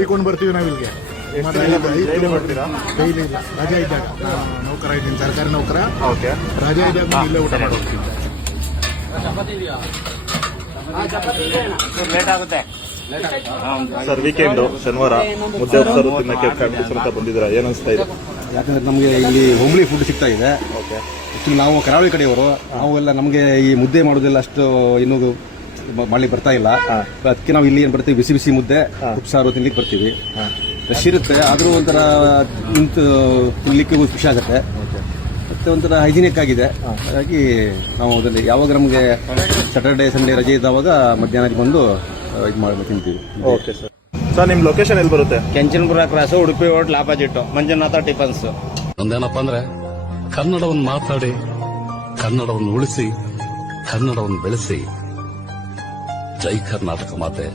ಕೈಕೊಂಡು ಬರ್ತೀವಿ ನಾವು ಇಲ್ಲಿಗೆ. ಡೈಲಿ ಇಲ್ಲ, ರಜೆ ಇದ್ದಾಗ. ನೌಕರ ಇದ್ದೀನಿ, ಸರ್ಕಾರಿ ನೌಕರ. ರಜೆ ಇದ್ದಾಗ ಇಲ್ಲೇ ಊಟ ಮಾಡಿ ಹೋಗ್ತೀವಿ. ಸರ್, ವೀಕೆಂಡ್ ಶನಿವಾರ ಮುದ್ದೆ ಉಪ್ಸಾರು ತಿನ್ನಕ್ಕೆ ಫ್ಯಾಮಿಲಿ ಸಮೇತ ಬಂದಿದ್ದೀರಾ, ಏನ್ ಅನಿಸ್ತಾ ಇದೆ? ಯಾಕಂದ್ರೆ ನಮಗೆ ಇಲ್ಲಿ ಹೋಮ್ಲಿ ಫುಡ್ ಸಿಗ್ತಾ ಇದೆ. ಆಕ್ಚುಲಿ ನಾವು ಕರಾವಳಿ ಕಡೆಯವರು, ನಾವು ಎಲ್ಲ ನಮಗೆ ಈ ಮುದ್ದೆ ಮಾಡೋದೆಲ್ಲ ಅಷ್ಟು ಇನ್ನೂ ಮಾಡ್ಲಿಕ್ಕೆ ಬರ್ತಾ ಇಲ್ಲ. ಅದಕ್ಕೆ ನಾವು ಇಲ್ಲಿ ಏನ್ ಬರ್ತೀವಿ, ಬಿಸಿ ಬಿಸಿ ಮುದ್ದೆ ಉಪ್ಸಾರು ತಿನ್ಲಿಕ್ಕೆ ಬರ್ತೀವಿ. ರಶ್ ಇರುತ್ತೆ, ಆದ್ರೂ ಒಂಥರ ನಿಂತು ತಿನ್ಲಿಕ್ಕೆ ಖುಷಿ ಆಗುತ್ತೆ. ಮತ್ತೆ ಒಂಥರ ಹೈಜಿನಿಕ್ ಆಗಿದೆ. ಹಾಗಾಗಿ ನಾವು ಅದರಲ್ಲಿ ಯಾವಾಗ ನಮಗೆ ಸ್ಯಾಟರ್ಡೆ ಸಂಡೇ ರಜೆ ಇದ್ದಾವಾಗ ಮಧ್ಯಾಹ್ನ ಬಂದು ಇದು ಮಾಡಿ ತಿಂತೀವಿ. Okay sir. ಸರ್, ನಿಮ್ ಲೊಕೇಶನ್ ಎಲ್ಲಿ ಬರುತ್ತೆ? Kenchanapura cross, Udupi hotel opposite, Manjunatha tiffins. ಒಂದೇನಪ್ಪ ಅಂದ್ರೆ ಕನ್ನಡವನ್ನು ಮಾತಾಡಿ, ಕನ್ನಡವನ್ನು ಉಳಿಸಿ, ಕನ್ನಡವನ್ನು ಬೆಳೆಸಿ. ಜೈ ಕರ್ನಾಟಕ ಮಾತೆ.